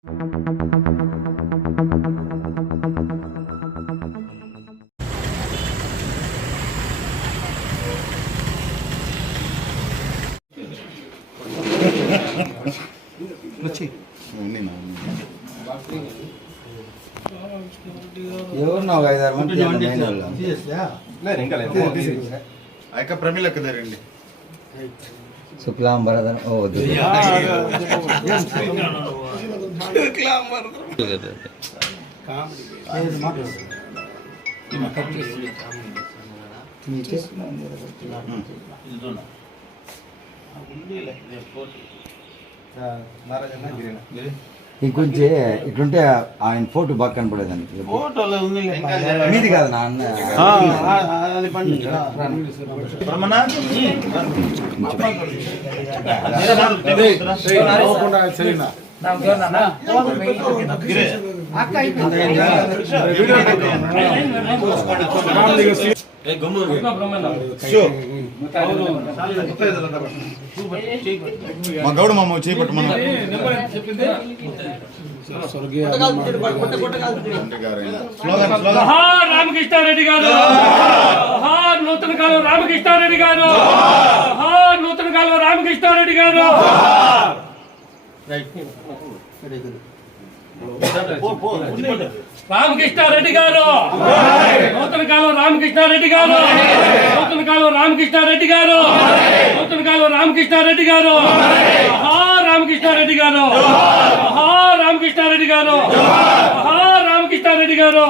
ఎవరు ನಾವು 5-6 మంది అక్క ప్రమిళకు దండి శుక్లాం వరదన ఓ శుక్లాం వరదన ఇంకొంచెం ఇట్లుంటే ఆయన ఫోటో బాగా కనపడేదాన్ని మీది కాదు నా అన్న మా గౌడ మామ చేపట్టు మనం రామకృష్ణారెడ్డి గారు, నూతన కాలం రామకృష్ణారెడ్డి గారు, నూతన కాలం రామకృష్ణారెడ్డి గారు, రామకృష్ణారెడ్డి గారు, నూతన కాలం రామకృష్ణారెడ్డి గారు, నూతన కాలం రామకృష్ణారెడ్డి గారు, నూతన కాలం రామకృష్ణారెడ్డి గారు, రామకృష్ణారెడ్డి గారు, రామకృష్ణారెడ్డి గారు, రామకృష్ణారెడ్డి గారు,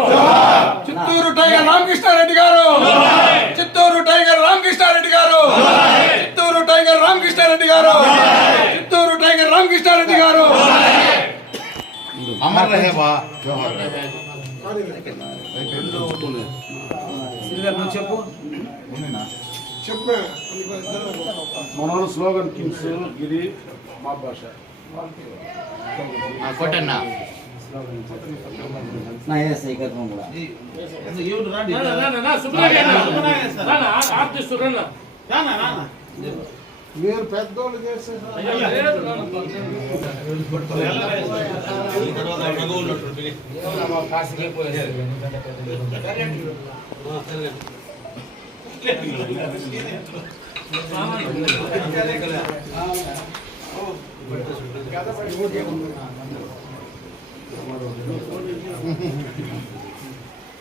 చిత్తూరు టైగర్ రామకృష్ణారెడ్డి గారు, చిత్తూరు టైగర్ రామకృష్ణారెడ్డి గారు, చిత్తూరు టైగర్ రామకృష్ణారెడ్డి గారు, చిత్తూరు టైగర్ రామకృష్ణారెడ్డి గారు. అమర్ రహే బా చెప్పు మనోడు స్లోగన్ కింగ్స్ గిరి మా భాష కొట్టన్నా నా ఏసై కథం కూడా మీరు పెద్దోళ్ళు చేస్తే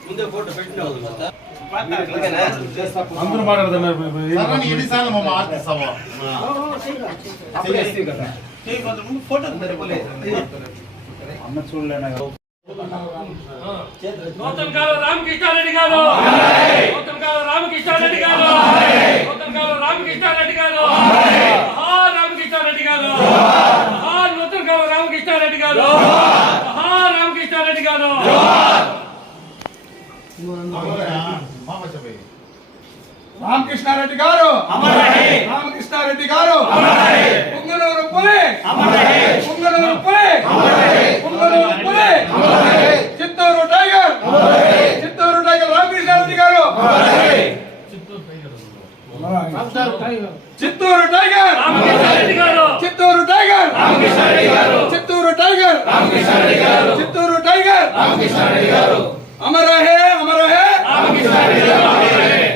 ముందే ఫోటో పెట్టిన అందరూ మాట్లాడుతున్నారు. ఎన్నిసార్లు మా ఆర్టిస్తావా అన్న చూడలేనా నూతన కాలం రామకృష్ణారెడ్డి గారు, నూతన కాలం రామకృష్ణారెడ్డి గారు, నూతన కాలం రామకృష్ణారెడ్డి గారు, రామకృష్ణారెడ్డి గారు, నూతన కాలం రామకృష్ణారెడ్డి గారు, రామకృష్ణారెడ్డి గారు, రామకృష్ణారెడ్డి గారు, రామకృష్ణారెడ్డి గారు, పుంగనూరు పులి, పుంగనూరు పులి, పుంగనూరు పులి, చిత్తూరు టైగర్, చిత్తూరు టైగర్ రామకృష్ణారెడ్డి గారు, చిత్తూరు టైగర్, చిత్తూరు టైగర్ రామకృష్ణారెడ్డి గారు, చిత్తూరు టైగర్, రామకృష్ణారెడ్డి గారు, చిత్తూరు టైగర్, రామకృష్ణారెడ్డి గారు, చిత్తూరు టైగర్, రామకృష్ణారెడ్డి గారు, అమర హే, అమర హే, రామకృష్ణారెడ్డి గారు,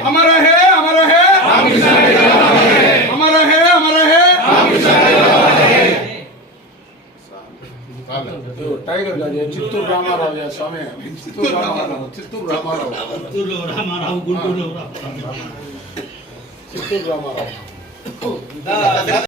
అమర హే, అమర హే, రామకృష్ణారెడ్డి గారు, అమర హే, అమర హే, రామకృష్ణారెడ్డి గారు, టైగర్ గారు చిత్తూరు రామారావు స్వామి, చిత్తూరు రామారావు, చిత్తూరు రామారావు, గుంటూరు రామారావు.